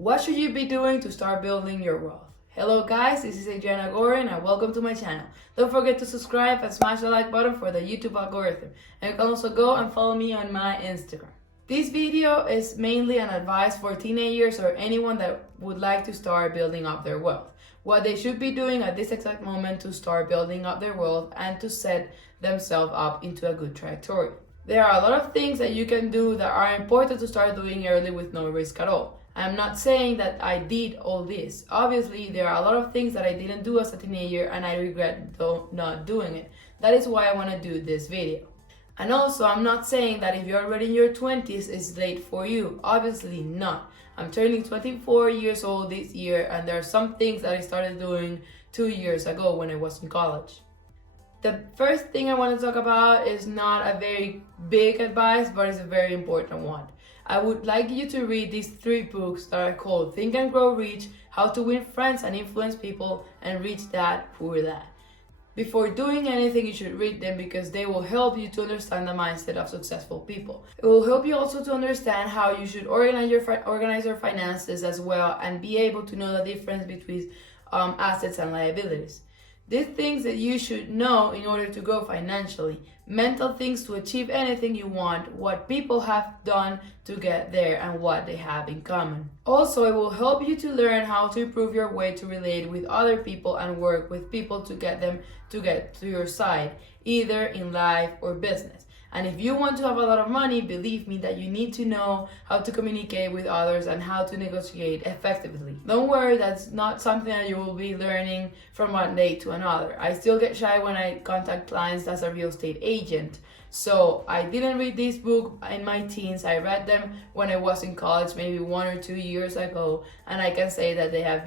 What should you be doing to start building your wealth? Hello guys, this is Adriana Gorrin and welcome to my channel. Don't forget to subscribe and smash the like button for the YouTube algorithm. And you can also go and follow me on my Instagram. This video is mainly an advice for teenagers or anyone that would like to start building up their wealth. What they should be doing at this exact moment to start building up their wealth and to set themselves up into a good trajectory. There are a lot of things that you can do that are important to start doing early with no risk at all. I'm not saying that I did all this. Obviously, there are a lot of things that I didn't do as a teenager and I regret not doing it. That is why I want to do this video. And also, I'm not saying that if you're already in your 20s, it's late for you. Obviously not. I'm turning 24 years old this year and there are some things that I started doing 2 years ago when I was in college. The first thing I want to talk about is not a very big advice, but it's a very important one. I would like you to read these 3 books that are called Think and Grow Rich, How to Win Friends and Influence People, and Rich Dad, Poor Dad. Before doing anything, you should read them because they will help you to understand the mindset of successful people. It will help you also to understand how you should organize your finances as well and be able to know the difference between assets and liabilities. These things that you should know in order to grow financially, mental things to achieve anything you want, what people have done to get there and what they have in common. Also, it will help you to learn how to improve your way to relate with other people and work with people to get them to get to your side, either in life or business. And if you want to have a lot of money, believe me that you need to know how to communicate with others and how to negotiate effectively. Don't worry, that's not something that you will be learning from one day to another. I still get shy when I contact clients as a real estate agent. So I didn't read this book in my teens. I read them when I was in college, maybe 1 or 2 years ago, and I can say that they have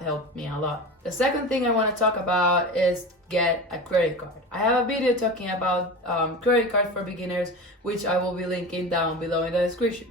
helped me a lot. The second thing I want to talk about is get a credit card. I have a video talking about credit cards for beginners, which I will be linking down below in the description.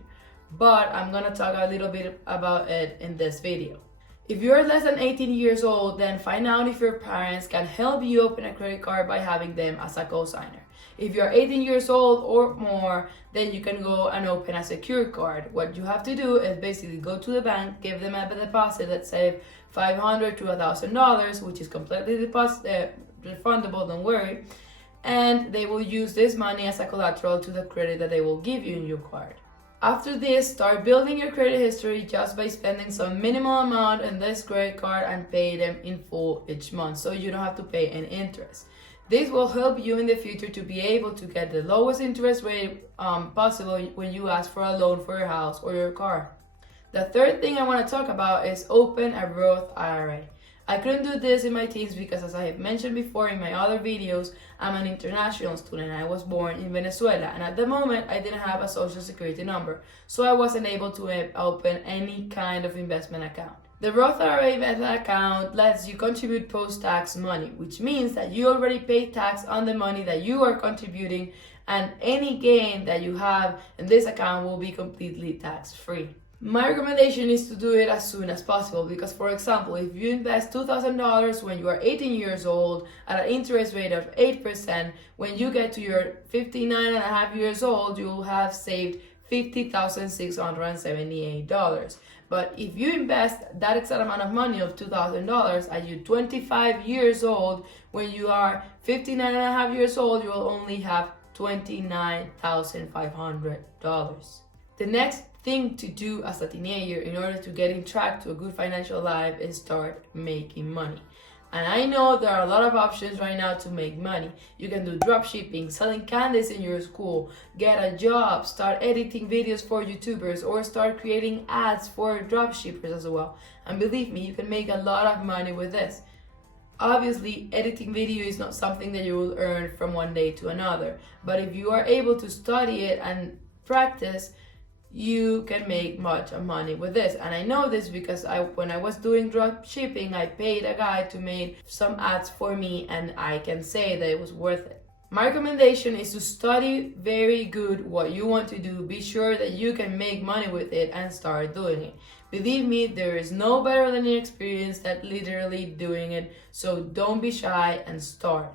But I'm going to talk a little bit about it in this video. If you're less than 18 years old, then find out if your parents can help you open a credit card by having them as a co-signer. If you're 18 years old or more, then you can go and open a secured card. What you have to do is basically go to the bank, give them a deposit, let's say $500 to $1,000, which is completely refundable, don't worry. And they will use this money as a collateral to the credit that they will give you in your card. After this, start building your credit history just by spending some minimal amount in this credit card and pay them in full each month, so you don't have to pay any interest. This will help you in the future to be able to get the lowest interest rate possible when you ask for a loan for your house or your car. The third thing I want to talk about is open a Roth IRA. I couldn't do this in my teens because, as I have mentioned before in my other videos, I'm an international student. I was born in Venezuela and at the moment I didn't have a social security number, so I wasn't able to open any kind of investment account. The Roth IRA investment account lets you contribute post-tax money, which means that you already pay tax on the money that you are contributing, and any gain that you have in this account will be completely tax-free. My recommendation is to do it as soon as possible because, for example, if you invest $2,000 when you are 18 years old at an interest rate of 8%, when you get to your 59 and a half years old, you will have saved $50,678. But if you invest that exact amount of money of $2,000 at you 25 years old, when you are 59 and a half years old, you will only have $29,500. The next thing to do as a teenager in order to get in track to a good financial life is start making money. And I know there are a lot of options right now to make money. You can do dropshipping, selling candies in your school, get a job, start editing videos for YouTubers, or start creating ads for dropshippers as well. And believe me, you can make a lot of money with this. Obviously, editing video is not something that you will earn from one day to another. But if you are able to study it and practice, you can make much money with this. And I know this because when I was doing drop shipping, I paid a guy to make some ads for me, and I can say that it was worth it. My recommendation is to study very good what you want to do. Be sure that you can make money with it and start doing it. Believe me, there is no better learning experience than literally doing it, so don't be shy and start.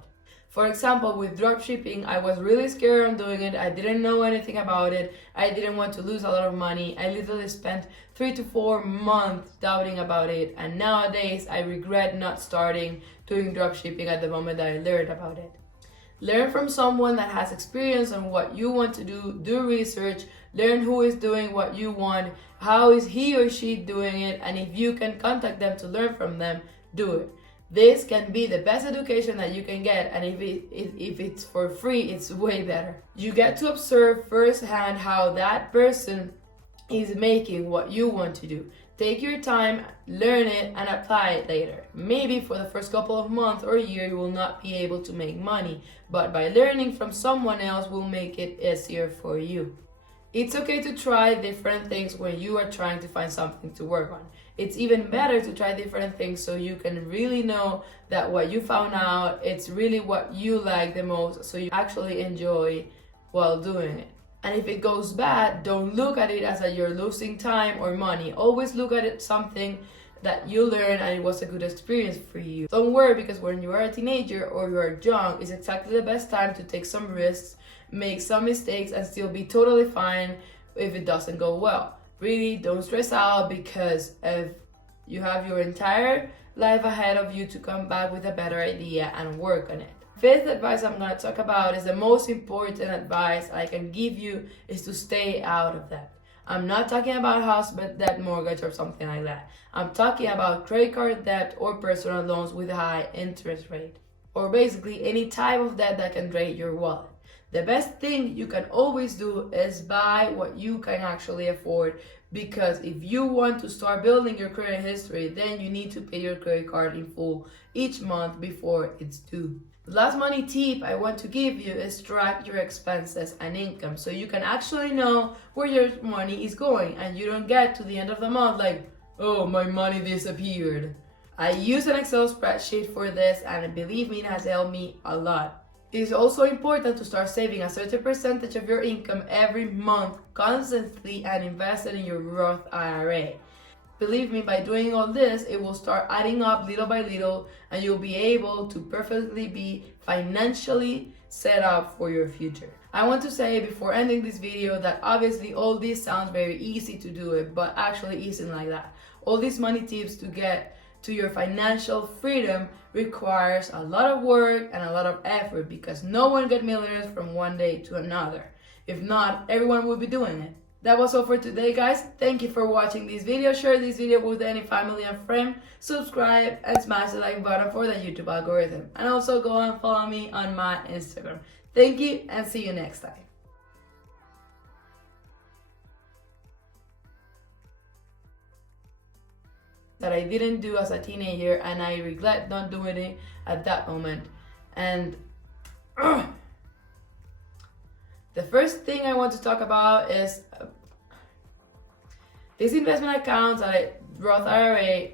For example, with dropshipping, I was really scared on doing it. I didn't know anything about it. I didn't want to lose a lot of money. I literally spent 3 to 4 months doubting about it. And nowadays, I regret not starting doing dropshipping at the moment that I learned about it. Learn from someone that has experience on what you want to do research, learn who is doing what you want, how is he or she doing it, and if you can contact them to learn from them, do it. This can be the best education that you can get, and if it's for free, it's way better. You get to observe firsthand how that person is making what you want to do. Take your time, learn it, and apply it later. Maybe for the first couple of months or year you will not be able to make money, but by learning from someone else will make it easier for you. It's okay to try different things when you are trying to find something to work on. It's even better to try different things so you can really know that what you found out, it's really what you like the most, so you actually enjoy while doing it. And if it goes bad, don't look at it as that you're losing time or money. Always look at it something that you learned and it was a good experience for you. Don't worry, because when you are a teenager or you are young, it's exactly the best time to take some risks, make some mistakes, and still be totally fine if it doesn't go well. Really, don't stress out, because if you have your entire life ahead of you to come back with a better idea and work on it. Fifth advice I'm going to talk about is the most important advice I can give you, is to stay out of debt. I'm not talking about house debt, mortgage, or something like that. I'm talking about credit card debt or personal loans with a high interest rate, or basically any type of debt that can drain your wallet. The best thing you can always do is buy what you can actually afford, because if you want to start building your credit history, then you need to pay your credit card in full each month before it's due. The last money tip I want to give you is track your expenses and income, so you can actually know where your money is going and you don't get to the end of the month like, oh, my money disappeared. I use an Excel spreadsheet for this, and believe me, it has helped me a lot. It is also important to start saving a certain percentage of your income every month constantly and invest it in your Roth IRA. Believe me, by doing all this, it will start adding up little by little, and you'll be able to perfectly be financially set up for your future. I want to say before ending this video that obviously all this sounds very easy to do it, but actually isn't like that. All these money tips to get to your financial freedom requires a lot of work and a lot of effort, because no one gets millionaires from one day to another. If not, everyone would be doing it. That was all for today, guys. Thank you for watching this video. Share this video with any family and friend. Subscribe and smash the like button for the YouTube algorithm. And also go and follow me on my Instagram. Thank you, and see you next time. That I didn't do as a teenager, and I regret not doing it at that moment. And the first thing I want to talk about is these investment accounts that Roth IRA.